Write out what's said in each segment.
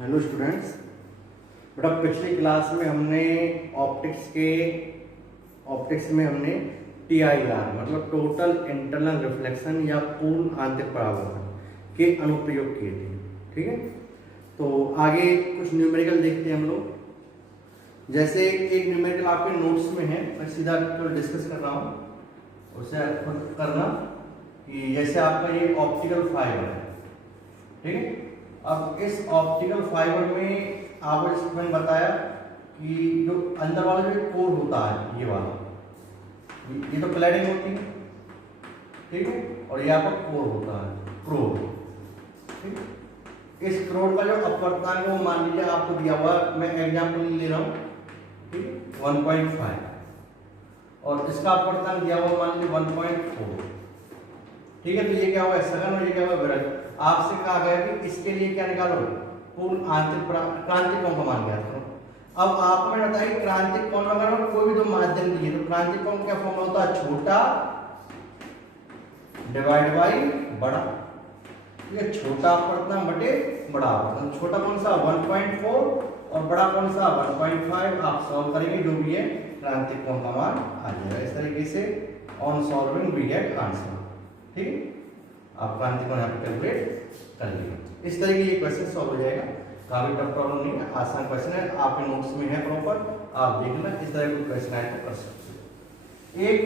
Hello students. बेटा पिछली class में हमने ऑप्टिक्स में हमने TIR मतलब टोटल इंटरनल रिफ्लेक्शन या पूर्ण आंतरिक परावर्तन के अनुप्रयोग किए थे। ठीक है, तो आगे कुछ न्यूमेरिकल देखते हैं हम लोग। जैसे एक न्यूमेरिकल आपके नोट्स में है, मैं सीधा डिस्कस कर रहा हूँ, उसे खुद करना कि जैसे आपका ये ऑप्टिकल फाइबर है। ठीक है, अब इस ऑप्टिकल फाइबर में आपको स्टूडेंट बताया कि जो अंदर वाला जो कोर होता है, ये वाला, ये तो क्लैडिंग होती है, ठीक है, और ये आपका कोर होता है, क्रोड। ठीक है, इस क्रोड का जो अपवर्तनांक वो मान लीजिए आपको दिया हुआ, मैं एग्जांपल ले रहा हूँ, ठीक है, 1.5, और इसका अपवर्तनांक दिया हुआ मान लीजिए 1.4। ठीक है, तो ये क्या हुआ सघन और ये क्या हुआ विरल। आपसे कहा गया कि इसके लिए क्या निकालो, पूर्ण आंतरिक क्रांतिक कोण का मान ज्ञात करो। अब आपको मैंने बताया क्रांतिक कोण अगर कोई भी दो माध्यम दिए तो क्रांतिक कोण क्या फॉर्मूला होता है, छोटा डिवाइड बाई बड़ा। ये छोटा अपवर्तनांक बटे बड़ा अपवर्तनांक। छोटा कौन सा 1.4 और बड़ा कौन सा 1.5। आप सॉल्व करेंगे जो भी है क्रांतिक कोण का मान आ जाएगा। इस तरीके से on solving we get answer. ठीक है, आप क्रांतिक कोण यहाँ पे कैलकुलेट कर लीजिए। इस तरह की ये क्वेश्चन सॉल्व हो जाएगा। काफी टफ प्रॉब्लम नहीं है, आसान क्वेश्चन है, आपके नोट्स में है प्रॉपर, आप देखना। इस तरह का क्वेश्चन आए तो कर सकते हो। एक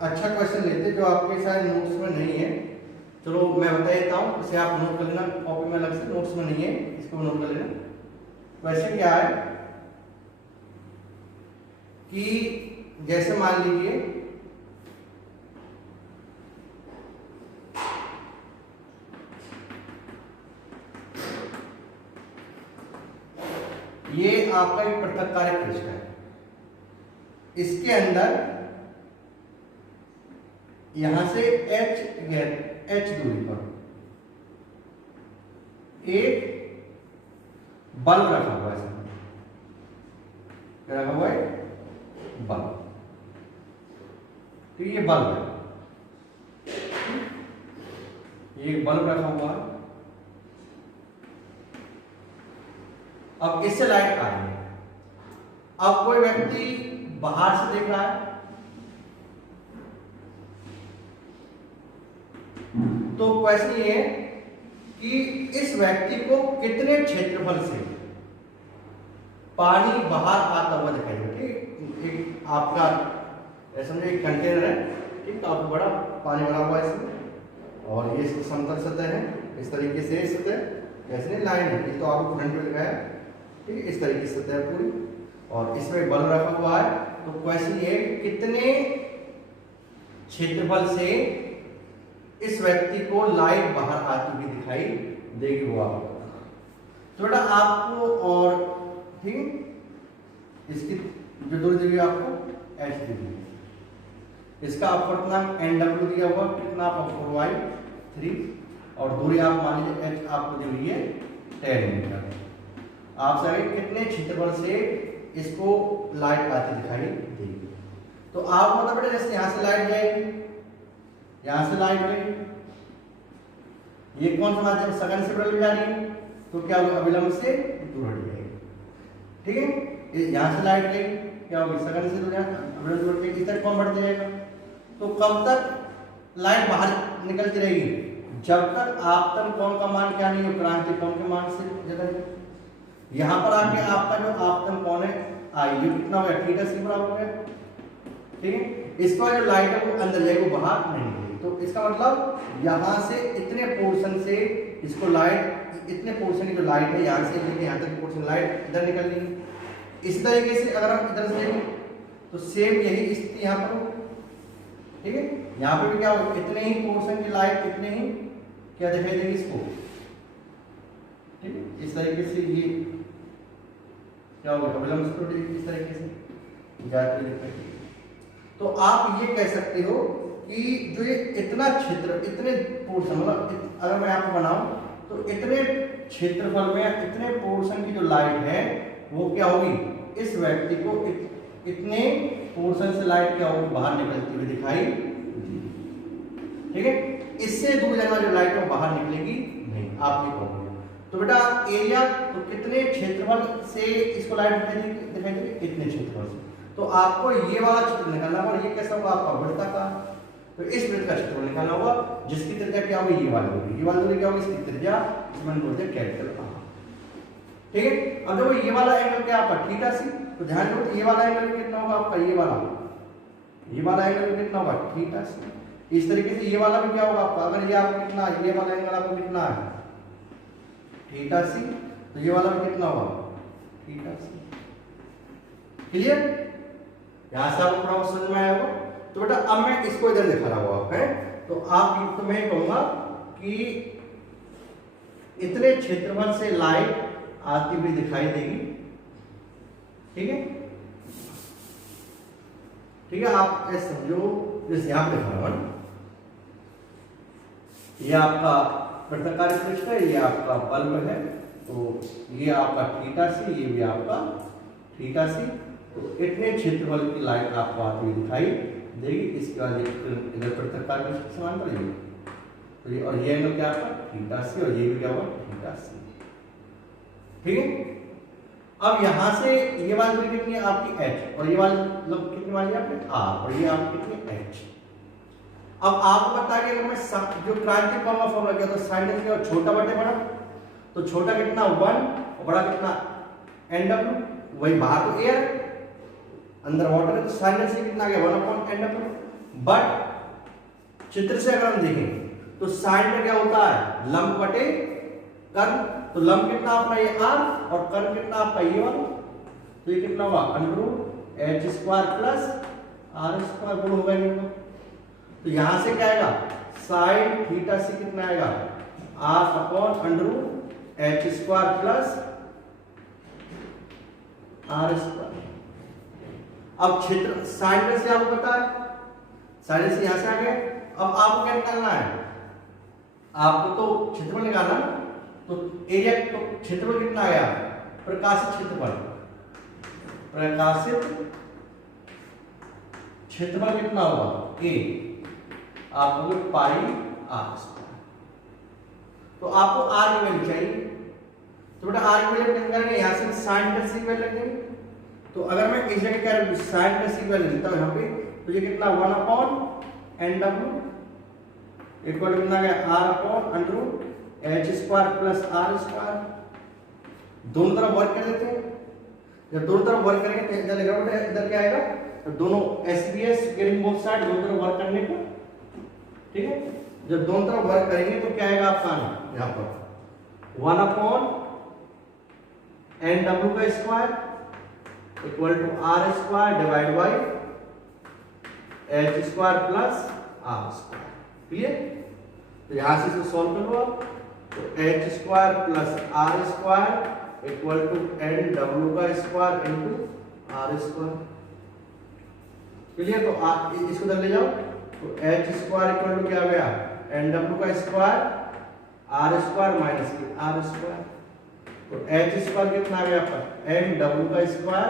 अच्छा क्वेश्चन लेते जो आपके शायद नोट्स में नहीं है, चलो मैं बता देता हूँ, इसे आप नोट कर लेना कॉपी में, अलग से नोट्स में नहीं है, इसको नोट कर लेना। क्वेश्चन क्या है कि जैसे मान लीजिए ये आपका एक पृथक्कारक पृष्ठ है, इसके अंदर यहां से h दूरी पर एक बल्ब रखा हुआ है। क्या रखा हुआ है, बल्ब। तो ये बल्ब है, ये बल्ब रखा हुआ है। अब इससे लाइट आ रही है। अब कोई व्यक्ति बाहर से देख रहा है, तो क्वेश्चन ये है कि इस व्यक्ति को कितने क्षेत्रफल से पानी बाहर आता हुआ दिखाई देगा। एक आपका समझो एक कंटेनर है, ठीक, काफी बड़ा, पानी भरा हुआ है इसमें, और ये समतल सतह है। इस तरीके से सतह कैसे लाइन है, ये तो आपको फ्रंट में दिखाया, ठीक है, इस तरीके से सतह पूरी, और इसमें बल्ब रखा हुआ है। तो क्वेश्चन ये कितने क्षेत्रफल से इस व्यक्ति को लाइट बाहर आती हुई दिखाई देगी, वो आपको थोड़ा आपको, और ठीक, इसकी जो दूरी दी आपको h दी हुई, इसका अपवर्तनांक NW दिया हुआ कितना, 4y3, और दूरी आप मान लीजिए h आपको दी हुई है 10 मीटर। आपसे आगे कितने क्षेत्रफल से इसको लाइट आती दिखाई देगी। तो आप मतलब बेटा जैसे यहां से लाइट जाएगी, यहां से लाइट गई, ये कौन सा माध्यम सघन से विरल जा रही है, तो क्या होगा, अभिलंब से दूर हट जाएगी। ठीक है, यहां से लाइट गई, क्या होगी, सघन से दूर, अभिलंब दूर हट गई, इधर कौन बढ़ते जाएगा। तो कब तक लाइट बाहर निकलती रहेगी, जब तक आपतन कोण का मान क्या नहीं हो, क्रांतिक कोण के मान से ज्यादा। यहां पर आके आपका जो आपतन कोण है आई, ये कितना हो गया, थीटा सी बराबर हो गया। ठीक है, इसका जो लाइट है वो अंदर जाएगी, वो बाहर नहीं निकलेगी। तो इसका मतलब यहां से इतने पोर्शन से इसको लाइट, इतने पोर्शन की जो लाइट है यहां से लेके यहां तक पोर्शन लाइट इधर निकल रही। इस तरीके से अगर हम इधर से देखें तो सेम यही स्थिति यहां पर हो। ठीक है, यहां पे भी क्या होगा, इतने ही पोर्शन की लाइट, इतने ही क्या दिखाई देगी इसको। ठीक है, इस तरीके से ये क्या होगा, अभिलंब से इस तरीके से जाती है। तो आप ये कह सकते हो कि जो ये इतना क्षेत्र, इतने पोर्शन, मतलब अगर मैं आपको बनाऊं तो इतने क्षेत्रफल में इतने पोर्शन की जो लाइट है वो क्या होगी, इस व्यक्ति को इतने पोर्शन से लाइट क्या होगी, बाहर निकलती हुई दिखाई। ठीक है, इससे दूर जाने वाली लाइट बाहर निकलेगी नहीं, आप ये कहोगे। तो बेटा एरिया तो कितने क्षेत्रफल से इसको लाइट दिखाई देगी, इतने क्षेत्रफल से। तो आपको ये वाला क्षेत्र निकालना होगा, और ये कैसा होगा आपका वृत्त का, तो इस वृत्त का क्षेत्रफल निकालना होगा जिसकी त्रिज्या क्या होगी, ये वाली होगी। ये वाली दूरी क्या होगी, इसकी त्रिज्या, इसमें बोलते हैं कैपिटल आर। ठीक है, अब देखो ये वाला एंगल क्या आपका थीटा सी, तो ध्यान रखो ये वाला एंगल कितना होगा आपका, ये वाला एंगल कितना होगा थीटा सी। इस तरीके से ये वाला भी क्या होगा आपका, अगर ये आपको कितना है, ये वाला एंगल आपको कितना है थीटा सी, तो ये वाला भी कितना होगा थीटा सी। क्लियर, यहां से आपको थोड़ा समझ में आया होगा। तो बेटा अब मैं इसको इधर दिखा रहा हूं है, तो आप तो मैं कहूंगा कि इतने क्षेत्रफल से लाइट आती हुई दिखाई देगी। ठीक है, ठीक है, आप ऐसे समझो जैसे यहां पे दिखा रहा हूं, ये आपका वृत्ताकार पृष्ठ है, ये आपका बल्ब है, तो ये आपका थीटा सी, ये भी आपका थीटा सी। तो इतने क्षेत्रफल की लाइट आपको आती हुई दिखाई देगी। इसके बाद इधर वृत्ताकार पृष्ठ समांतर ये, तो ये और ये एंगल क्या आपका थीटा सी, और ये भी क्या होगा थीटा सी। ठीक है, अब यहां से ये वाली दूरी कितनी है आपकी h, और ये वाली मतलब कितनी वाली है आपकी r, और ये आपकी कितनी h। अब आपको पता है कि अगर मैं जो क्रांति फॉर्म फॉर्मूला किया तो साइन x और छोटा बटे बड़ा, तो छोटा कितना 1 और बड़ा कितना nw, वही बाहर तो एयर अंदर वाटर है, तो साइन x कितना आ गया 1/nw। बट चित्र से अगर हम देखें तो साइन में क्या होता है लंब बटे कर्ण, तो लंब कितना आपका ये r और कर्ण कितना आपका ये वाला, तो ये कितना हुआ √h² प्लस r² गुण होगा इनका। तो यहां से क्या आएगा साइन थीटा सी कितना आएगा r/√h² प्लस r²। अब क्षेत्र साइन से आपको पता है, साइन से यहां से आ गया। अब आपको क्या निकालना है, आपको तो क्षेत्रफल निकालना, तो एरिया तो क्षेत्रफल कितना आया प्रकाशित क्षेत्रफल, कितना होगा a, आपको पाई r²। तो आपको r की वैल्यू चाहिए, तो बेटा r की वैल्यू कितना करेंगे, यहां से sin प्लस की वैल्यू रखेंगे। तो अगर मैं इस जगह क्या रखूं sin प्लस की वैल्यू लेता हूं यहां पे, तो ये कितना 1/nw इक्वल कितना गया r/√h² प्लस r²। दोनों तरफ वर्क कर देते हैं, जब दोनों तरफ वर्क करेंगे तो इधर लगेगा बेटा, इधर क्या आएगा, तो दोनों SBS गेटिंग बोथ साइड, दोनों तरफ वर्क करने को। ठीक है, जब दोनों तरफ वर्क करेंगे तो क्या आएगा आपका यहां पर 1/nw² equal to r² divide by h² plus r²। Clear, तो यहां से इसको सॉल्व कर लो आप, तो h² plus r² equal to nw² into r²। Clear, तो आप इसको इधर ले जाओ, तो h² इक्वल टू क्या आ गया nw² r² माइनस r²। तो h² कितना आ गया आपका nw²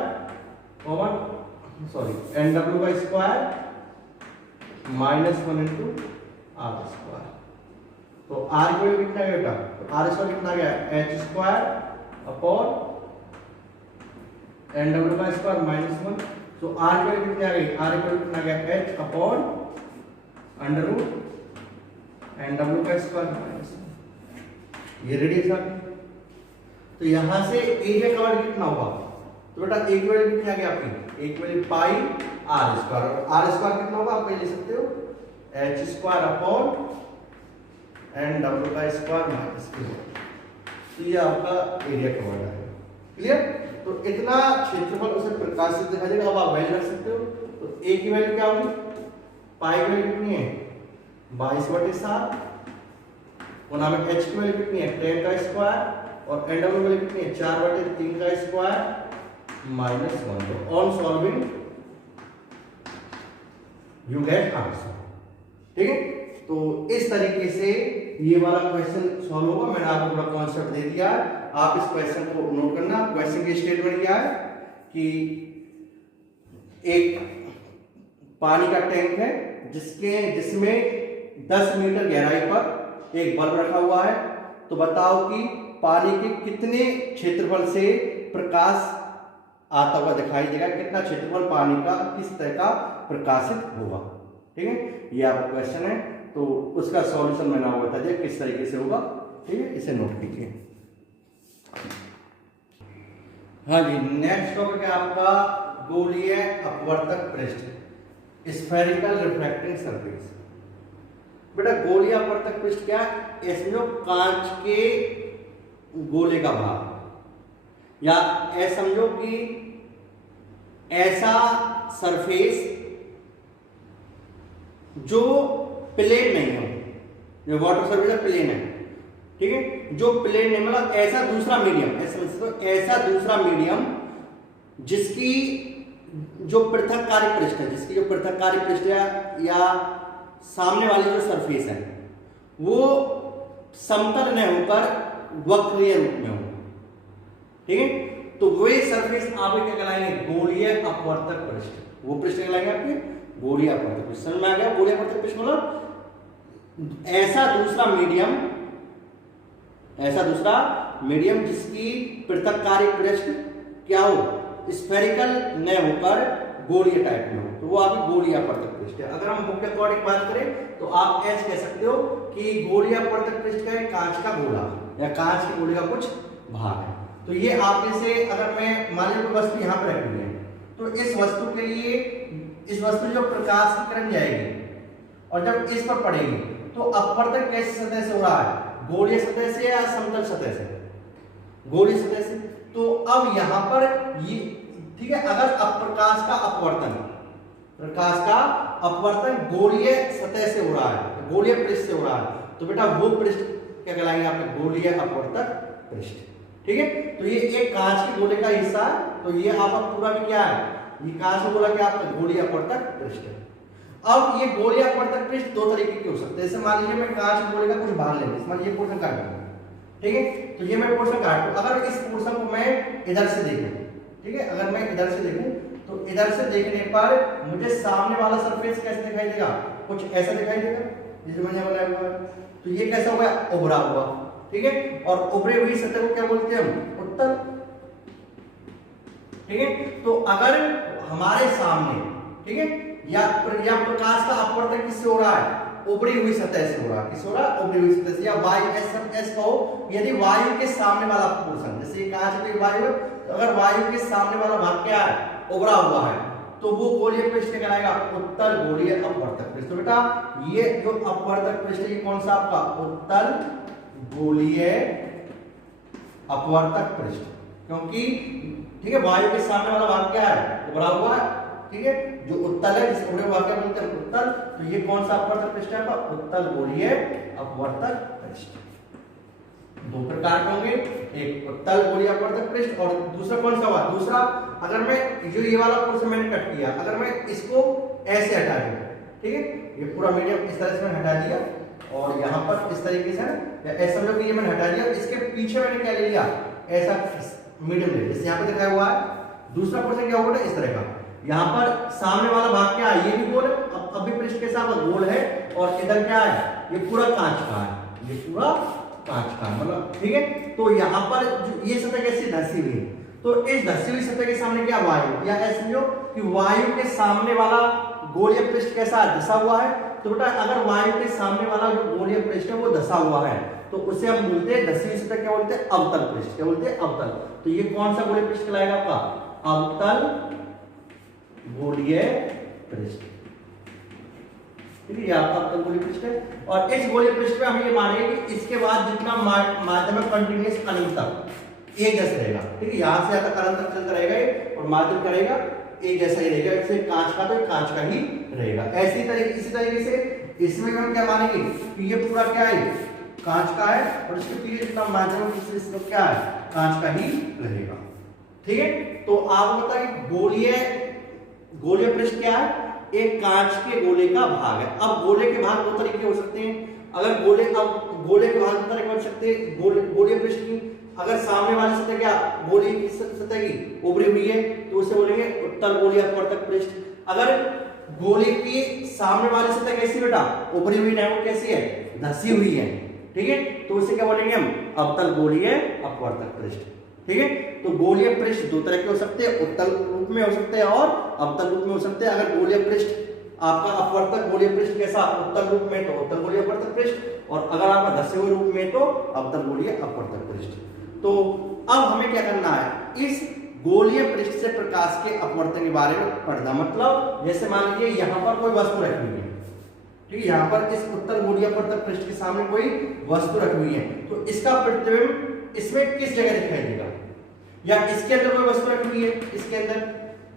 common, sorry nw² minus 1 into r²। तो r की वैल्यू कितना आएगा, तो r² कितना आ गया h² अपॉन nw² माइनस 1। तो r की वैल्यू कितनी आ गई, r की वैल्यू कितना आ गया h अपॉन √nw² माइनस 1, ये रेडियस आ गई। तो यहां से एरिया कवर कितना होगा, तो बेटा a की वैल्यू कितनी आ गई आपकी, a की वैल्यू पाई r², और r² कितना होगा आप ले सकते हो h² अपॉन nw² माइनस 1। तो ये आपका एरिया कवर है। क्लियर, तो इतना क्षेत्रफल उसे प्रकाशित दिखाई देगा। अब आप वैल्यू रख सकते हो, तो a की वैल्यू क्या होगी, पाई की वैल्यू कितनी है 22/7, और नाम h की वैल्यू कितनी है 10² और nw की वैल्यू कितनी है 4/3² माइनस 1। तो on solving you get answer. ठीक है, तो इस तरीके से ये वाला क्वेश्चन सॉल्व होगा। मैंने आपको पूरा कॉन्सेप्ट दे दिया, आप इस क्वेश्चन को नोट करना। क्वेश्चन की स्टेटमेंट क्या है कि एक पानी का टैंक है जिसमें 10 मीटर गहराई पर एक बल्ब रखा हुआ है। तो बताओ कि पानी के कितने क्षेत्रफल से प्रकाश आता हुआ दिखाई देगा, कितना क्षेत्रफल पानी का किस तरह का प्रकाशित होगा। ठीक है, ये आपका क्वेश्चन है, तो उसका सॉल्यूशन मैंने आपको बता दिया किस तरीके से होगा। ठीक है, इसे नोट कीजिए। हाँ जी, नेक्स्ट टॉपिक है आपका गोलीय अपवर्तक पृष्ठ, स्फेरिकल रिफ्रैक्टिंग सरफेस। बेटा गोलीय अपवर्तक पृष्ठ क्या है? इसमें जो कांच के गोले का भाग, या ऐसा समझो कि ऐसा सरफेस जो प्लेन नहीं हो, जो वाटर सरफेस है प्लेन है, ठीक है, जो प्लेन नहीं, मतलब ऐसा दूसरा मीडियम, ऐसा दूसरा मीडियम जिसकी जो पृथककारी पृष्ठ है, जिसकी जो पृथककारी पृष्ठ है या सामने वाली जो सरफेस है वो समतल न होकर वक्रीय रूप में हो। ठीक है, तो वे सरफेस आपके क्या कहलाएंगे? गोलीय अपवर्तक पृष्ठ। वो पृष्ठ कहलाएंगे आपके गोलीय अपवर्तक पृष्ठ। समझ में आ गया? गोलीय अपवर्तक पृष्ठ मतलब ऐसा दूसरा मीडियम जिसकी पृथककारी पृष्ठ क्या हो? स्फेरिकल न होकर गोलीय टाइप में हो, तो वो आपकी गोलीय अपवर्तक पृष्ठ है। अगर हम बुक के अकॉर्डिंग बात करें तो आप ऐसे कह सकते हो कि गोलीय अपवर्तक पृष्ठ का एक कांच का गोला या कांच के गोले का कुछ भाग है। तो ये आप जैसे अगर मैं मान लीजिए कोई वस्तु यहाँ पर रखी है, तो इस वस्तु के लिए इस वस्तु जो प्रकाश की किरण जाएगी और जब इस पर पड़ेगी तो अपवर्तक कैसी सतह से हो रहा है? गोलीय सतह से या समतल सतह से? गोलीय सतह से। तो अब यहां पर ये ठीक है, अगर प्रकाश का अपवर्तन गोलीय सतह से हो रहा है, गोलीय पृष्ठ से हो रहा है, तो बेटा वो पृष्ठ क्या कहलाएंगे आपके? गोलीय अपवर्तक पृष्ठ। ठीक है, तो ये एक कांच के गोले का हिस्सा है, तो ये आपका पूरा भी क्या है? ये कांच का गोला क्या आपका? गोलीय अपवर्तक पृष्ठ है। अब ये गोलीय अपवर्तक पृष्ठ दो तरीके के हो सकते हैं। जैसे मान लीजिए मैं कांच के गोले का कुछ भाग ले लूं, मान लीजिए ये पोर्शन काट लूं, ठीक है, तो ये मैं पोर्शन काट लूं। अगर इस पोर्शन को मैं इधर से देखूं, ठीक है, अगर मैं इधर से देखूं तो इधर से देखने पर मुझे सामने वाला सरफेस कैसे दिखाई देगा? कुछ ऐसा दिखाई देगा जैसे मैंने बनाया हुआ है। तो ये कैसा हो गया? उभरा हुआ। ठीक है, और उभरी हुई सतह को क्या बोलते हैं हम? उत्तल। ठीक है, तो अगर हमारे सामने, ठीक है, या प्रकाश का अपवर्तन किससे हो रहा है? उभरी हुई सतह से हो रहा है। किससे हो रहा है? उभरी हुई सतह से, या वायु एस कहो, यदि वायु के सामने वाला पोर्शन, जैसे कांच की वायु, तो अगर वायु के सामने वाला भाग क्या है? उभरा हुआ है, तो वो गोलीय पृष्ठ कहलाएगा उत्तल गोलीय अपवर्तक पृष्ठ। तो बेटा ये जो अपवर्तक पृष्ठ है कौन सा आपका? उत्तल गोलीय अपवर्तक पृष्ठ, क्योंकि ठीक है वायु के सामने वाला भाग क्या है? उभरा हुआ है। ठीक है, जो उत्तल है जिसे उभरे भाग क्या बोलते हैं? उत्तल। तो ये कौन सा अपवर्तक पृष्ठ है आपका? उत्तल गोलीय अपवर्तक पृष्ठ। दो प्रकार के होंगे, एक उत्तल गोलीय अपवर्तक पृष्ठ और दूसरा कौन सा हुआ? दूसरा अगर मैं जो ये वाला पोर्शन मैंने कट किया, अगर मैं इसको ऐसे हटा दूं, ठीक है, ये पूरा मीडियम इस तरह से मैंने हटा दिया और यहाँ पर इस तरीके से या ऐसा समझो कि ये मैंने हटा दिया, इसके पीछे मैंने क्या ले लिया? ऐसा मीडियम ले, जैसे यहाँ पे दिखाया हुआ है। दूसरा पोर्शन क्या होगा? इस तरह का। यहाँ पर सामने वाला भाग क्या है? ये भी गोल है, अब भी पृष्ठ के साथ गोल है, और इधर क्या है? ये पूरा कांच का है, ये पूरा कांच का मतलब। ठीक है, तो यहाँ पर जो ये सतह कैसी धंसी हुई है, तो इस धंसी हुई सतह के सामने क्या? वायु, या ऐसे समझो कि वायु के सामने वाला गोलीय पृष्ठ कैसा है? धंसा हुआ है। तो बेटा अगर वायु के सामने वाला जो गोलीय पृष्ठ है वो धंसा हुआ है, तो उसे हम बोलते हैं धंसी हुई सतह क्या बोलते हैं? अवतल पृष्ठ। क्या बोलते हैं? अवतल। तो ये कौन सा गोलीय पृष्ठ कहलाएगा आपका? अवतल गोलीय पृष्ठ। ठीक है, ये आपका अवतल गोलीय पृष्ठ है। और इस गोलीय पृष्ठ में हम ये मानेंगे कि इसके बाद जितना माध्यम है कंटिन्यूअस अनंत तक एक जैसा रहेगा। ठीक है, यहाँ से तक अनंत तक चलता रहेगा ये, और माध्यम करेगा एक जैसा ही रहेगा। जैसे कांच का तो कांच का ही रहेगा। इसी तरीके से इसमें हम क्या मानेंगे कि ये पूरा क्या है? कांच का है, और इसके पीछे जितना माध्यम क्या है? कांच का ही रहेगा। ठीक है, तो आपको पता है गोलीय पृष्ठ क्या है? एक कांच के गोले का भाग है। अब गोले के भाग दो तरीके हो सकते हैं। अगर गोले के भाग दो तरीके बन सकते हैं गोलीय पृष्ठ की। अगर सामने वाली सतह क्या? गोलीय की सतह की उभरी हुई है, तो उसे बोलेंगे उत्तल गोलीय अपवर्तक पृष्ठ। अगर गोले की सामने वाली सतह कैसी बेटा? उभरी हुई नहीं, वो कैसी है? धंसी हुई है। ठीक है, तो उसे क्या बोलेंगे हम, अवतल गोलीय अपवर्तक पृष्ठ। ठीक है, तो गोलीय पृष्ठ दो तरह के हो सकते हैं, उत्तल रूप में हो सकते हैं और अवतल रूप में हो सकते हैं। अगर गोलीय पृष्ठ आपका अपवर्तक गोलीय पृष्ठ कैसा, उत्तल रूप में, तो उत्तल गोलीय अपवर्तक पृष्ठ, और अगर आपका धसे हुए रूप में तो अवतल गोलीय अपवर्तक पृष्ठ। तो अब हमें क्या करना है, इस गोलीय पृष्ठ से प्रकाश के अपवर्तन के बारे में पढ़ना। मतलब जैसे मान लीजिए यहाँ पर कोई वस्तु रखी हुई है, ठीक है, यहाँ पर इस उत्तल गोलीय अपवर्तक पृष्ठ के सामने कोई वस्तु रखी हुई है, तो इसका प्रतिबिंब इसमें किस जगह दिखाई देगा, या इसके अंदर कोई वस्तु रखी हुई है, इसके अंदर,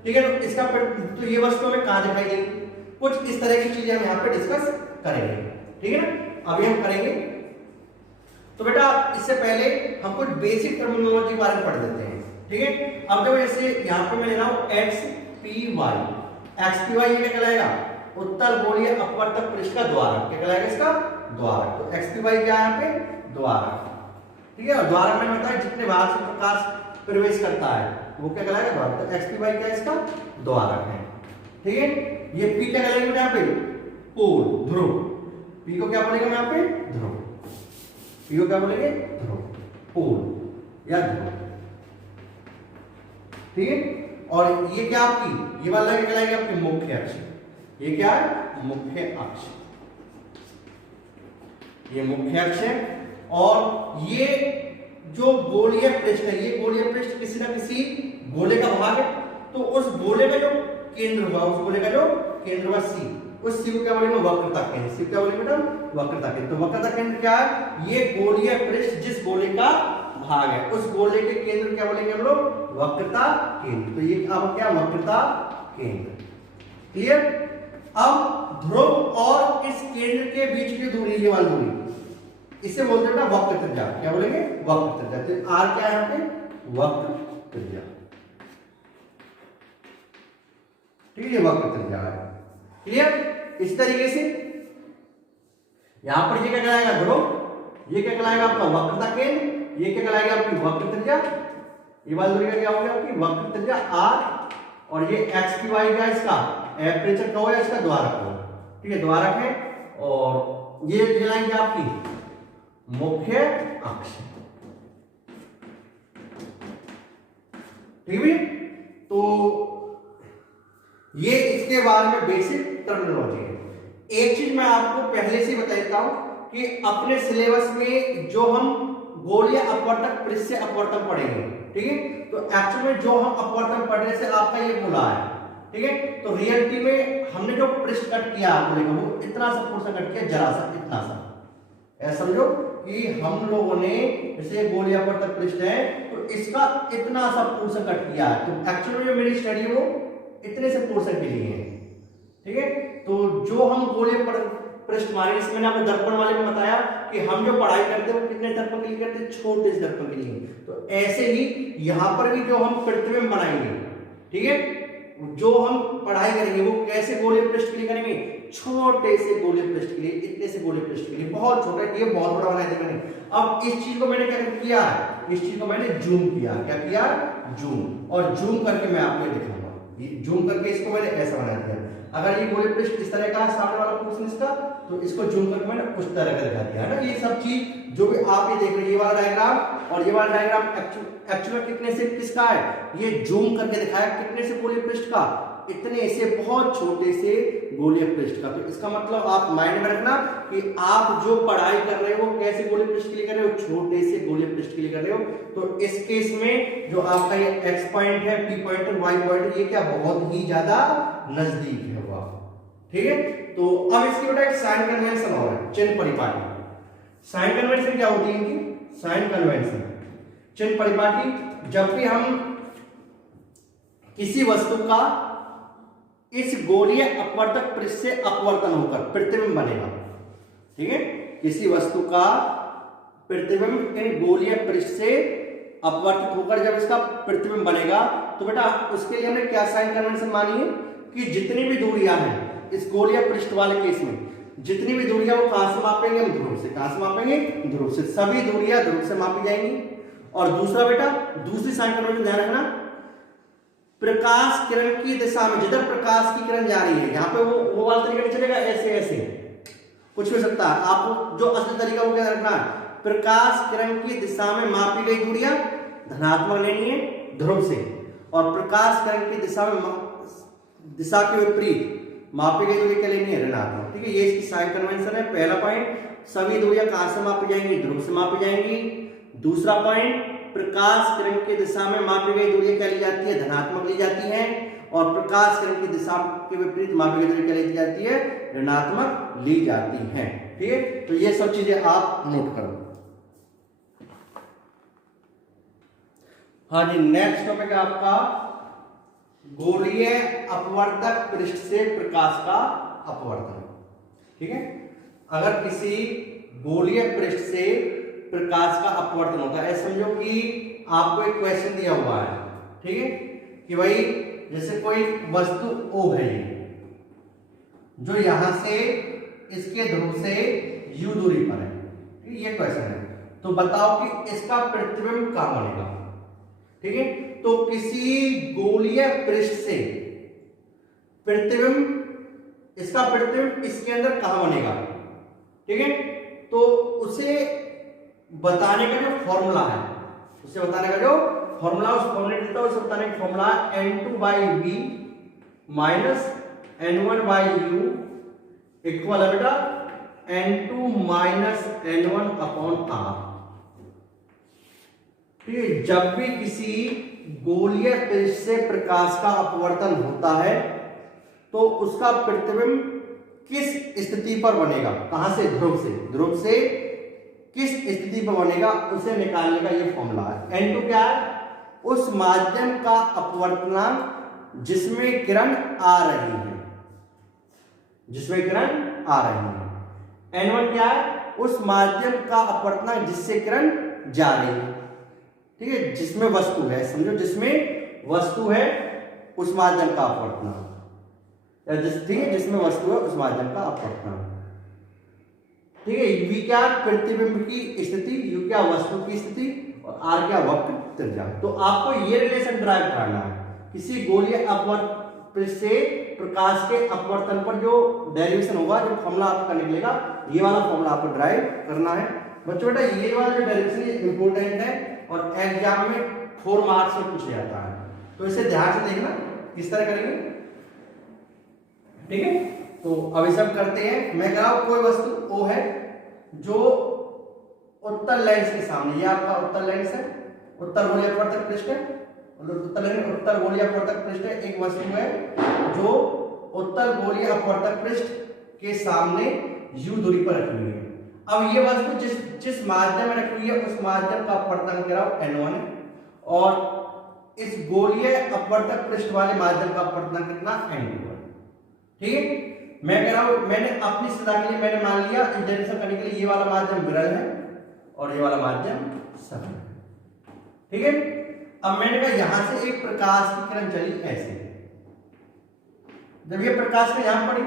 ठीक है, तो इसका तो ये वस्तु हमें कहाँ दिखाई देगी, कुछ इस तरह की चीजें हम यहाँ पे डिस्कस करेंगे। ठीक है ना, अभी हम करेंगे। तो बेटा इससे पहले हम कुछ बेसिक टर्मिनोलॉजी के बारे में पढ़ लेते हैं। ठीक है, अब जब जैसे यहाँ पे मैं ले रहा हूँ एक्स पी वाई ये क्या कहलाएगा, उत्तल गोलीय अपवर्तक पृष्ठ का द्वारक। क्या कहलाएगा इसका, द्वारक। तो एक्स पी वाई क्या है यहाँ पे, द्वारक। ठीक है, और द्वारक मैंने बताया जितने भाग से प्रकाश प्रवेश करता है वो क्या कहलाएगा, द्वारक। तो एक्स पी वाई क्या है इसका, द्वारक है। ठीक है, ये पी क्या कहलाएगा यहाँ पे, पोल, ध्रुव। पी को क्या बोलेंगे हम यहाँ पे, ध्रुव। पी को क्या बोलेंगे, ध्रुव, पोल या ध्रुव। ठीक है, और ये क्या आपकी, ये वाला क्या कहलाएगी आपकी मुख्य अक्ष। ये क्या है, मुख्य अक्ष, ये मुख्य अक्ष है। और ये जो गोलीय पृष्ठ है, ये गोलीय पृष्ठ किसी ना किसी गोले का भाग है, तो उस गोले का जो केंद्र हुआ, उस गोले का जो केंद्र हुआ सी, उस सी को क्या बोलेंगे, वक्रता केंद्र। सी क्या बोलेंगे बेटा, वक्रता केंद्र। तो वक्रता केंद्र क्या है, ये गोलीय पृष्ठ जिस गोले का भाग है, उस गोले के केंद्र क्या बोलेंगे हम लोग, वक्रता केंद्र। तो ये अब क्या, वक्रता केंद्र। क्लियर। अब ध्रुव और इस केंद्र के बीच की दूरी, ये वाली दूरी, इसे बोलते हैं वक्र त्रिज्या। क्या बोलेंगे, वक्र त्रिज्या। तो आर क्या है यहाँ पे, वक्र त्रिज्या। ठीक है, वक्र त्रिज्या है। क्लियर। इस तरीके से यहां पर ये क्या कहलाएगा, ध्रुव, ये क्या कहलाएगा आपका वक्रता केंद्र, ये क्या कहलाएगा आपकी वक्र त्रिज्या। ये वाली दूरी का क्या हो गया आपकी वक्र त्रिज्या आर, और ये एक्स की वाई क्या इसका एपरेचर का हो या इसका द्वारक हो। ठीक है, द्वारक है। और ये लाइन क्या आपकी मुख्य अक्ष। ठीक है, तो ये इसके बारे में बेसिक टर्मिनोलॉजी है। एक चीज मैं आपको पहले से बता देता हूं कि अपने सिलेबस में जो हम गोलीय अपवर्तक पृष्ठ से अपवर्तन पढ़ेंगे, ठीक है, तो एक्चुअल में जो हम अपवर्तन पढ़ने से आपका ये बोला है, ठीक है, तो रियलिटी में हमने जो पृष्ठ कट किया आपको वो इतना सा पोर्शन कट किया, जरा सा, इतना सा। ऐसा समझो कि हम लोगों ने जैसे गोलीय अपवर्तक पृष्ठ है तो इसका इतना सा पोर्शन कट किया है। तो एक्चुअली में मेरी स्टडी वो इतने से पोर्शन के लिए है। ठीक है, तो जो हम गोलीय पृष्ठ मारे, इसमें मैंने आपको दर्पण वाले में बताया कि हम जो पढ़ाई करते हैं वो कितने दर्पण के लिए करते हैं, छोटे से दर्पण के लिए। तो ऐसे ही यहां पर भी जो हम प्रतिबिंब बनाएंगे, ठीक है, जो हम पढ़ाई करेंगे वो कैसे गोलीय पृष्ठ के लिए करेंगे, छोटे से गोलीय पृष्ठ के लिए, इतने से गोलीय पृष्ठ के लिए, बहुत छोटा, ये बहुत बड़ा बनाया था मैंने। अब इस चीज को मैंने क्या किया, इस चीज को मैंने जूम किया। क्या किया, जूम। और जूम करके मैं आपको दिखाऊंगा, जूम करके इसको मैंने ऐसा बना दिया। अगर ये गोलीय पृष्ठ इस तरह का है, सामने वाला पोर्शन इसका, तो इसको जूम करके मैंने उस तरह का दिखा दिया है ना। ये सब चीज जो भी आप ये देख रहे हैं, ये वाला डायग्राम और ये वाला डायग्राम एक्चुअल कितने से किसका है, ये जूम करके दिखाया कितने से गोलीय पृष्ठ का, इतने से बहुत छोटे से गोलीय पृष्ठ का। तो इसका मतलब आप माइंड में रखना कि आप जो पढ़ाई कर रहे हो कैसे गोलीय पृष्ठ के लिए कर रहे हो, छोटे से गोलीय पृष्ठ के लिए कर रहे हो। तो इस केस में जो आपका ये एक्स पॉइंट है, पी पॉइंट है, वाई पॉइंट है, ये क्या बहुत ही ज्यादा नजदीक है वो। ठीक है, तो अब इसकी बेटा एक साइन कन्वेंशन हो रहा है, चिन्ह परिपाटी। साइन कन्वेंशन क्या होती है इनकी, साइन कन्वेंशन चिन्ह परिपाटी, जब भी हम किसी वस्तु का इस गोलीय अपवर्तक पृष्ठ से अपवर्तन होकर प्रतिबिंब बनेगा, ठीक है, किसी वस्तु का प्रतिबिंब इन गोलीय पृष्ठ से अपवर्तित होकर जब इसका प्रतिबिंब बनेगा, तो बेटा उसके लिए हमने क्या साइन कन्वेंशन मानी है कि जितनी भी दूरियां हैं इस गोलीय पृष्ठ वाले केस में, जितनी भी दूरियां वो कहां से मापेंगे, हम ध्रुव से। कहां से मापेंगे, ध्रुव से। सभी दूरियां ध्रुव से मापी जाएंगी। और दूसरा बेटा, दूसरी साइन कन्वेंशन ध्यान रखना, प्रकाश किरण की दिशा में जिधर प्रकाश की किरण जा रही है, यहाँ पे वो वाला तरीका नहीं चलेगा, ऐसे ऐसे कुछ हो सकता है। आपको जो असली तरीका वो क्या रखना है, प्रकाश किरण की दिशा में मापी गई दूरियां धनात्मक लेनी है ध्रुव से, और प्रकाश किरण की दिशा में दिशा के विपरीत मापी गई दूरी क्या लेनी है ऋणात्मक। ठीक है, ये इसकी साइन कन्वेंशन है। पहला पॉइंट, सभी दूरियां कहां से मापी जाएंगी, ध्रुव से मापी जाएंगी। दूसरा पॉइंट, प्रकाश किरण की दिशा में मापी गई दूरियां क्या ली जाती है, धनात्मक ली जाती है, और प्रकाश किरण की दिशा के विपरीत मापी गई दूरी क्या ली जाती है, ऋणात्मक ली जाती है। ठीक है, तो ये सब चीजें आप नोट करो। हाँ जी, नेक्स्ट टॉपिक है आपका गोलीय अपवर्तक पृष्ठ से प्रकाश का अपवर्तन। ठीक है, अगर किसी गोलीय पृष्ठ से प्रकाश का अपवर्तन होता है, समझो कि आपको एक क्वेश्चन दिया हुआ है, ठीक है, कि भाई जैसे कोई वस्तु O है जो यहां से इसके ध्रुव से U दूरी पर है, ठीक है, ये क्वेश्चन है। तो बताओ कि इसका प्रतिबिंब कहां बनेगा। ठीक है, तो किसी गोलीय पृष्ठ से प्रतिबिंब, इसका प्रतिबिंब इसके अंदर कहां बनेगा। ठीक है, तो उसे बताने का जो फॉर्मूला है, उसे बताने का जो फॉर्मूला, उस फॉर्मूले देता है, उसे बताने का formula n2/v minus n1/u equal है बेटा n2 माइनस n1/r। ठीक है, जब भी किसी गोलीय पृष्ठ से प्रकाश का अपवर्तन होता है तो उसका प्रतिबिंब किस स्थिति पर बनेगा, कहां से, ध्रुव से, ध्रुव से किस स्थिति पर बनेगा उसे निकालने का ये फॉर्मूला है। n2 क्या है, उस माध्यम का अपवर्तनांक जिसमें किरण आ रही है, जिसमें किरण आ रही है। n1 क्या है, उस माध्यम का अपवर्तनांक जिससे किरण जा रही है। ठीक है, जिसमें वस्तु है, समझो जिसमें वस्तु है उस माध्यम का अपवर्तनांक, ठीक है, जिसमें वस्तु है उस माध्यम का अपवर्तनांक। ठीक है, v क्या प्रतिबिंब की स्थिति, u क्या वस्तु की स्थिति, और r क्या वक्र त्रिज्या। तो आपको ये रिलेशन ड्राइव करना है, किसी गोलीय अपवर्तन पृष्ठ से प्रकाश के अपवर्तन पर जो डेरिवेशन होगा, जो फॉर्मूला आपका निकलेगा, ये वाला फॉर्मूला आपको ड्राइव करना है। बच्चों बेटा ये वाला जो डेरिवेशन है इंपॉर्टेंट है और एग्जाम में 4 मार्क्स में पूछा जाता है, तो इसे ध्यान से देखना किस तरह करेंगे। ठीक है, तो अब सब करते हैं। मैं कह रहा हूं कोई वस्तु O है जो उत्तर लेंस के सामने, ये आपका उत्तर लेंस है, उत्तर गोलीय अपवर्तक पृष्ठ है, उत्तर गोलीय अपवर्तक पृष्ठ है। एक वस्तु है जो उत्तर गोलीय अपवर्तक पृष्ठ के सामने U दूरी पर रखी हुई है। अब ये वस्तु जिस माध्यम में रखी हुई है उस माध्यम का अपवर्तन कह रहा हूं n1 है, और इस गोलीय अपवर्तक पृष्ठ वाले माध्यम का अपवर्तन कितना, n2 है। ठीक है, मैं कह रहा हूं, मैंने अपनी सुविधा के लिए मैंने मान लिया इस डेरिवेशन करने के लिए ये वाला माध्यम विरल है और ये वाला माध्यम सघन है। ठीक है, अब मैंने कहा यहां से एक प्रकाश की किरण चली ऐसे, जब ये प्रकाश में यहां पड़ी,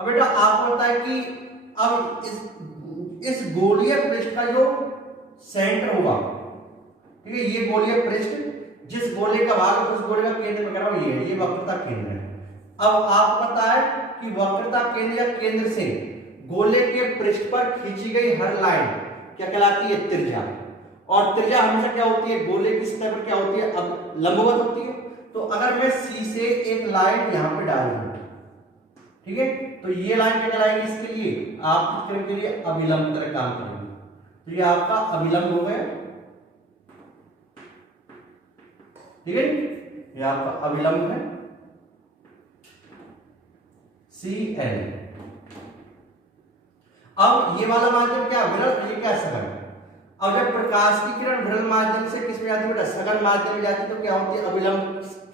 अब बेटा आपको पता है कि अब इस गोलीय पृष्ठ का जो सेंटर होगा, ठीक है, ये गोलीय पृष्ठ जिस गोले का भाग उस गोले का केंद्र में कह रहा हूं ये वक्रता केंद्र है। अब आपको पता है कि वक्रता केंद्र या केंद्र से गोले के पृष्ठ पर खींची गई हर लाइन क्या कहलाती है, त्रिज्या। और त्रिज्या हमेशा क्या होती है, गोले की सतह पर क्या होती है, अब लंबवत होती है। तो अगर मैं C से एक लाइन यहां पे डाल दूं, ठीक है, तो ये लाइन क्या कहलाएगी, इसके लिए आप चित्र के लिए अभिलंब तरह काम करेंगे। तो ये आपका अभिलंब हो गया, ठीक है, ये आपका अभिलंब है CL। अब ये वाला माध्यम क्या विरल, ये क्या सघन। अब जब प्रकाश की किरण विरल माध्यम से किस में जाती है बेटा, सघन माध्यम में जाती है, तो क्या होती है, अभिलंब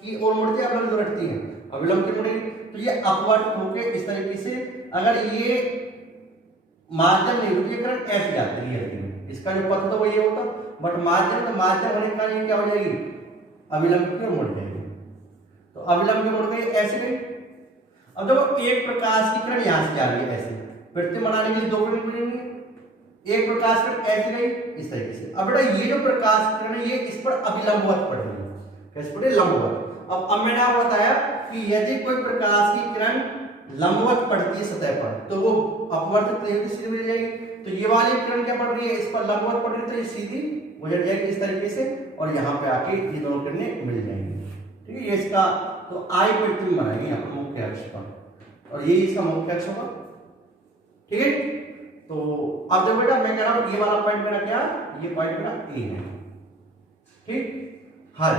की ओर मुड़ती है, अभिलंब उलटती है, अभिलंब की मुड़ेगी। तो ये अपवर्त होके इस तरीके से, अगर ये माध्यम नहीं होती, किरण ऐसे जाती है, इसका जो पथ होता वो ये होता, बट माध्यम तो माध्यम होने का क्या हो जाएगी, अभिलंब की ओर मुड़ जाएगी। तो अभिलंब की मुड़ गई, ऐसे गई। अब देखो एक प्रकाश की किरण यहां से जा रही है ऐसे, प्रतिबिंब बनाने के लिए 2 किरण मिलेंगे, एक प्रकाश किरण ऐसे गई इस तरीके से। अब बेटा ये जो प्रकाश किरण है ये इस पर अभिलंबवत पड़ रही है, कैसे पड़े, लंबवत। अब मैंने आपको बताया कि यदि कोई प्रकाश की किरण लंबवत पड़ती है सतह पर तो वो अपवर्तित की स्थिति में जाएगी। तो ये वाली किरण क्या पड़ रही है, इस पर लंबवत पड़ रही है, तो ये सीधी गुजर जाएगी इस तरीके से और यहाँ पे आके ये दोनों किरणें मिल जाएंगी। ठीक है, ये इसका तो आई प्रतिबिंब बनाएंगे यहाँ पर मुख्य अक्ष पर और ये इसका मुख्य अक्ष होगा। ठीक है, तो अब देखो बेटा मैं कह रहा हूं ये वाला पॉइंट मेरा क्या, ये पॉइंट मेरा ए है। ठीक, हल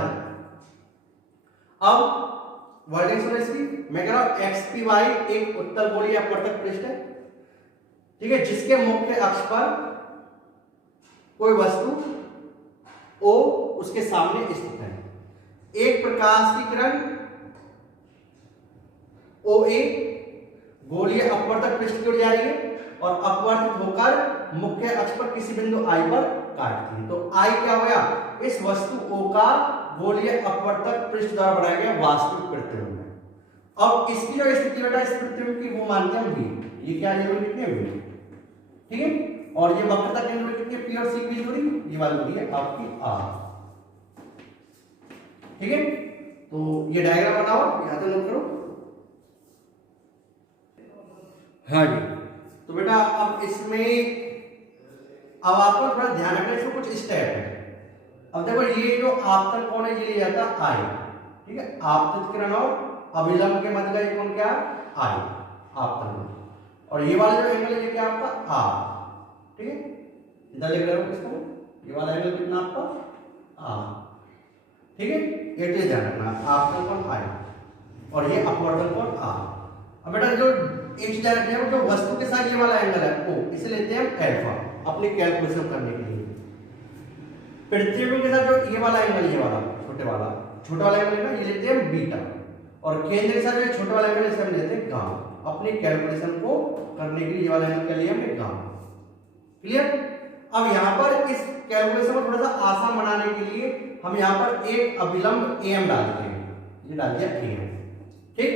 अब वर्डिंग सुनो इसकी, मैं कह रहा हूं एक्स पी वाई एक उत्तल गोलीय अपवर्तक पृष्ठ है। ठीक है, जिसके मुख्य अक्ष पर कोई वस्तु ओ उसके सामने स्थित है। एक प्रकाश की किरण ओ ए गोलीय अपवर्तक पृष्ठ की ओर जा रही है और अपवर्तित होकर मुख्य अक्ष पर किसी बिंदु आई पर काटती है। तो आई क्या हो गया, इस वस्तु ओ का गोलीय अपवर्तक पृष्ठ द्वारा बनाया गया वास्तविक प्रतिबिंब है। अब इसकी जो स्थिति बेटा इस प्रतिबिंब की वो मानते हैं भी, ये क्या जरूरी कितनी है, ठीक है, और ये वक्रता केंद्र कितनी है, पी और सी की दूरी, ये वाली दूरी है आपकी आर। ठीक है, तो ये डायग्राम बनाओ, यहां से नोट करो। हाँ जी, तो बेटा अब इसमें अब आपको थोड़ा ध्यान रखना, इसमें कुछ स्टेप है। अब देखो ये जो आपतन कोण है ये ले जाता आई। ठीक है, आपतित किरण और अभिलंब के मध्य का ये कोण क्या, आई आपतन, और ये वाला जो एंगल है क्या आपका आर। ठीक है, इधर लिख रहे हो इसको, ये वाला एंगल कितना आपका आर। ठीक है, ये तो ध्यान रखना, आपतन कोण आई और ये अपवर्तन कोण आर। अब बेटा जो एक्स डायरेक्ट है जो वस्तु के साथ ये वाला एंगल है ओ, इसे लेते हैं हम अल्फा अपनी कैलकुलेशन करने के लिए। प्रतिबिंब के साथ जो ये वाला एंगल, ये वाला छोटा वाला एंगल है ना, ये लेते हैं बीटा, और केंद्र के साथ जो छोटा वाला एंगल इसे हम लेते हैं गामा। अपनी कैलकुलेशन को करने के लिए ये वाला एंगल का लिया हमने गामा। क्लियर, अब यहाँ पर इस कैलकुलेशन को थोड़ा सा आसान बनाने के लिए हम यहाँ पर एक अभिलंब एम डालते हैं, ये डाल दिया एम। ठीक,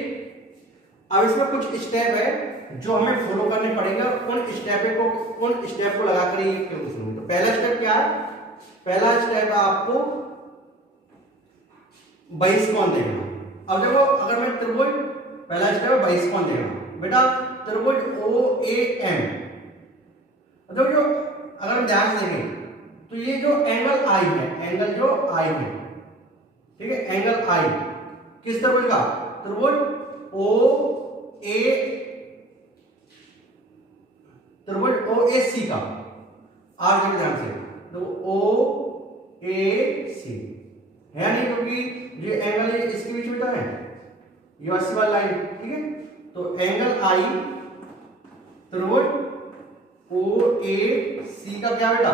अब इसमें कुछ स्टेप है जो हमें फॉलो करने पड़ेंगे और उन स्टेप को लगाकर ये कैलकुलेशन होगी। तो पहला स्टेप क्या है, पहला स्टेप है आपको बहिष्कोण देखना। अब देखो अगर मैं त्रिभुज, पहला स्टेप है बहिष्कोण देखना बेटा, त्रिभुज ओ ए एम, मतलब जो अगर हम ध्यान से देखें तो ये जो एंगल आई है, एंगल जो आई है, ठीक है, एंगल आई किस त्रिभुज का, त्रिभुज ओ ए, त्रिभुज ओ ए सी का, आर के ध्यान से तो ओ ए सी है नहीं, क्योंकि जो एंगल है इसके बीच में तो है ये 80 वाली लाइन। ठीक है, तो एंगल आई त्रिभुज ओ ए सी का क्या बेटा,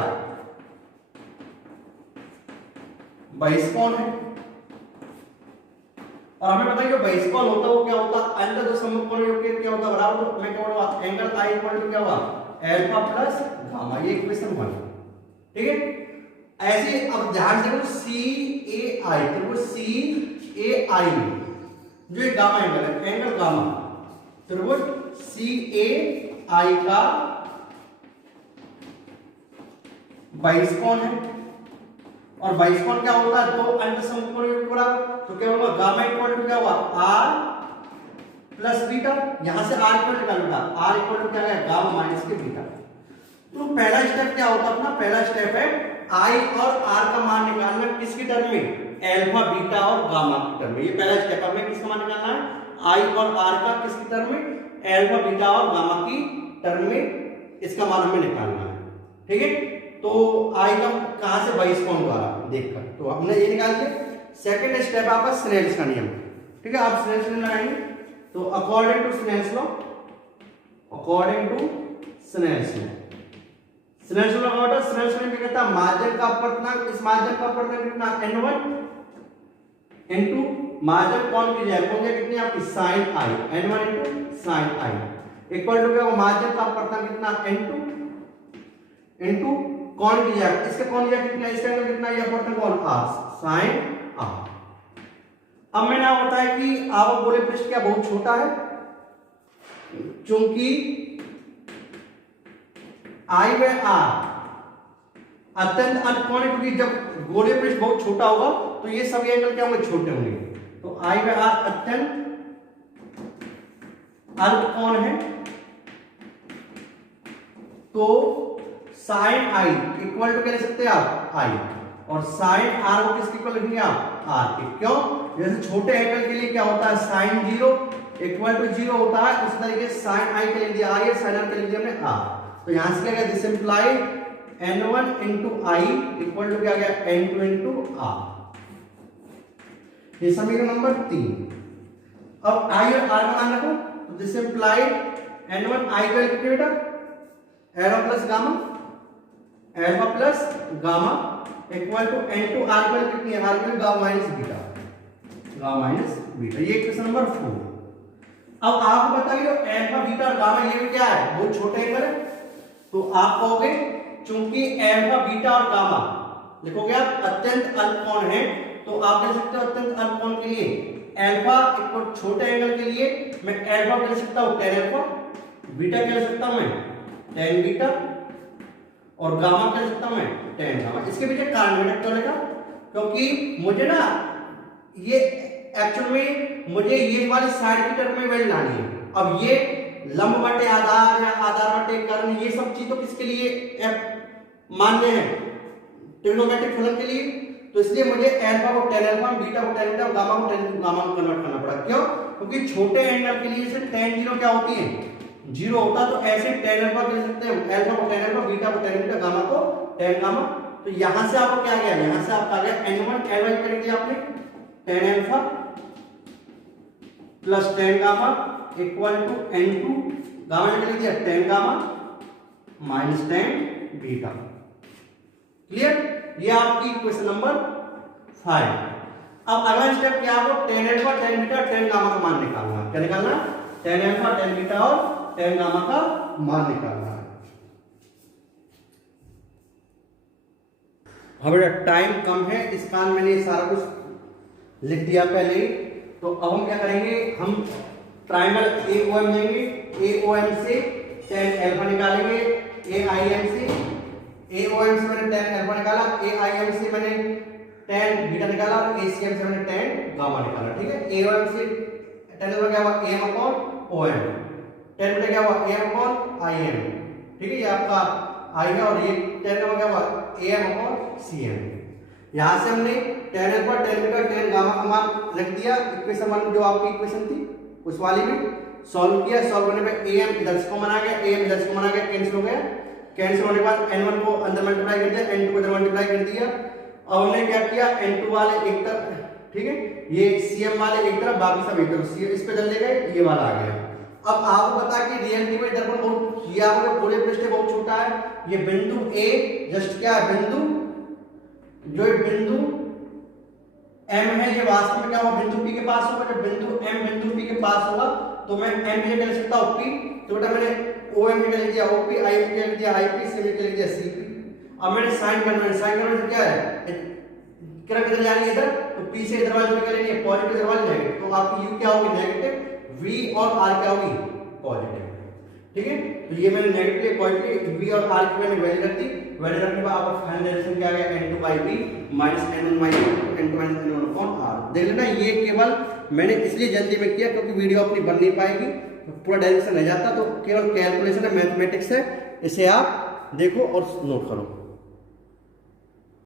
बहिष्कोण है। और हमें पता है कि बहिष्कोण होता है वो क्या होता है, अंतर दो सम्मुख कोण योग के क्या होता है बराबर, तो मैं क्या बोलूंगा एंगल आई इक्वल टू क्या हुआ, अल्फा प्लस गामा, ये इक्वेशन 1। ठीक है, ऐसे अब ध्यान से देखो सी ए आई, त्रिभुज सी ए आई जो एक गामा एंगल है, एंगल गामा त्रिभुज सी ए आई का बहिष्कोण है। और बहिष्कोण क्या होता है, दो अंत सम्मुख कोण योग बराबर, तो क्या होगा गामा इक्वल टू क्या हुआ आर प्लस बीटा, यहां से आर इक्वल टू क्या बेटा, आर इक्वल टू क्या है गामा माइनस के बीटा। तो पहला स्टेप क्या होता है अपना, पहला स्टेप है आई और आर का मान निकालना, किसकी टर्म में, अल्फा बीटा और गामा की टर्म में। ये पहला स्टेप है, किसका मान निकालना है, आई और आर का किसकी टर्म में, अल्फा बीटा और गामा की टर्म में, इसका मान हमें निकालना है। ठीक है, तो आई का कहां से, बहिष्कोण द्वारा देखकर, तो हमने ये निकाल दिया। सेकंड स्टेप आपका स्नेल्स का नियम। ठीक है, आप स्नेल्स नियम लगाएंगे तो according to Snell's law, according to Snell's law, Snell's law का स्नेल्स लॉ क्या कहता है, माध्यम का अपवर्तनांक, इस माध्यम का अपवर्तनांक कितना n1 इनटू माध्यम कोण की जाए, कोण कितनी आपकी sin i, n1 into sin i equal to क्या होगा, माध्यम का अपवर्तनांक कितना n2 इनटू कोण की जाए, इसका कोण की जाए कितना, इसका एंगल कितना, ये अपवर्तन कोण r sin r। अब मैंने आपको बताया कि आवक गोलीय पृष्ठ क्या बहुत छोटा है, क्योंकि आई व आर अत्यंत अल्पकोण है, क्योंकि जब गोलीय पृष्ठ बहुत छोटा होगा तो ये सभी एंगल क्या होंगे, छोटे होंगे। तो आई व आर अत्यंत अल्पकोण है, तो साइन आई इक्वल टू क्या लिख सकते हैं आप, आई, और साइन आर को किसके इक्वल लिखेंगे आप, आर के। क्यों, जैसे छोटे एंगल के लिए क्या होता है, साइन 0 इक्वल टू 0 होता है, उस तरीके से साइन आई के लिख दिया आई, साइन आर के लिख दिया हमने आर। तो यहां से क्या गया, this imply n1 into I equal to क्या गया, n2 इंटू आर। ये समीकरण नंबर 3। अब आई और आर का मान रखो, तो दिस इंप्लाई n1 आई का लिखते बेटा alpha plus gamma, alpha plus gamma equal to n2 R का कितनी है, आर का gamma minus beta, gamma minus beta. ये क्वेश्चन नंबर 4। अब आपको बताइए एल्फा बीटा और गामा ये भी क्या है, बहुत छोटे एंगल है। तो आप कहोगे चूंकि एल्फा बीटा और गामा लिखोगे आप अत्यंत अल्प कोण है, तो आप लिख सकते हो अत्यंत अल्प कोण के लिए एल्फा इक्वल छोटे एंगल के लिए मैं एल्फा लिख सकता हूं tan अल्फा, बीटा क्या लिख सकता हूं मैं tan बीटा, और गामा क्या लिख सकता हूं मैं tan गामा। इसके पीछे कारण बेटा क्यों लिखा, क्योंकि मुझे ना ये एक्चुअल में मुझे ये वाली साइड की टर्म में वैल्यू लानी है। अब ये लंब बटे आधार या आधार बटे कर्ण ये सब चीज तो किसके लिए मान्य है, ट्रिग्नोमेट्रिक फलन के लिए। तो इसलिए मुझे अल्फा को tan अल्फा, बीटा को tan बीटा, गामा को tan गामा में कन्वर्ट करना पड़ा। क्यों, क्योंकि छोटे एंगल के लिए जैसे tan 0 क्या होती है, 0 होता, तो ऐसे tan अल्फा कर सकते हैं, अल्फा को tan अल्फा, बीटा को tan बीटा, गामा को tan गामा। तो यहां से आपको क्या गया, यहां से आपका आ गया n1 एवरेज कर दिया आपने tan alpha plus tan gamma equal to n2 gamma ने लिख दिया tan gamma minus tan beta. Clear, ये आपकी क्वेश्चन नंबर 5। अब अगला स्टेप क्या, आपको tan alpha, tan beta, tan gamma का मान निकालना है। क्या निकालना, tan अल्फा, tan बीटा और tan गामा का मान निकालना है। अब बेटा टाइम कम है, इस कारण मैंने सारा कुछ लिख दिया पहले ही। तो अब हम क्या करेंगे, हम ट्राइंगल AOM लेंगे, AOM से tan अल्फा निकालेंगे, AIM से AOM से मैंने tan अल्फा निकाला, AIM से मैंने tan बीटा निकाला, और ACM से मैंने tan गामा निकाला। ठीक है, AOM से tan अल्फा क्या हुआ AM upon OM, tan beta क्या हुआ AM अपॉन IM। ठीक है, ये आपका I है, और ये tan गामा क्या हुआ AM अपॉन CM। यहां से हमने tan alpha, tan beta, tan gamma का मान लिख दिया इक्वेशन 1 जो आपकी इक्वेशन थी उस वाली में सॉल्व किया। सॉल्व करने पे AM इधर से कॉमन आ गया, AM इधर से कॉमन आ गया, कैंसिल हो गया। कैंसिल होने के बाद n1 को अंदर मल्टीप्लाई कर दिया, n2 को इधर मल्टीप्लाई कर दिया। अब हमने क्या किया, n2 वाले एक तरफ, ठीक है, ये CM वाले एक तरफ, बाकी सब एक तरफ, इस पे डाल ले गए, ये वाला आ गया। अब आपको पता है कि रियलिटी में दर्पण बहुत ये आपको पूरे पृष्ठ बहुत छोटा है। ये बिंदु A जस्ट क्या है, बिंदु जो बिंदु M है, ये वास्तव में क्या होगा, बिंदु P के पास होगा। जब बिंदु M बिंदु P के पास होगा तो मैं M के लिख सकता हूं P, तो बेटा मैंने OM के लिख दिया OP, IM के लिख दिया IP, CM के लिख दिया CP। अब मैंने साइन करना है, साइन करने से क्या है, किधर जानी है इधर, तो P से इधर वाली निकालेंगे पॉजिटिव, इधर वाली नेगेटिव, तो आपकी U क्या होगी नेगेटिव, V और R क्या होगी पॉजिटिव। ठीक है, तो ये मैंने नेगेटिव पॉजिटिव V और R की मैंने वैल्यू रख दी। वैल्यू रखने के बाद आपका फाइनल डायरेक्शन क्या आ गया, n2 by v minus n1 by n2 minus n1 upon r। देख लेना, ये केवल मैंने इसलिए जल्दी में किया क्योंकि वीडियो अपनी बन नहीं पाएगी, पूरा डायरेक्शन रह जाता। तो केवल कैलकुलेशन है, मैथमेटिक्स है, इसे आप देखो और नोट करो।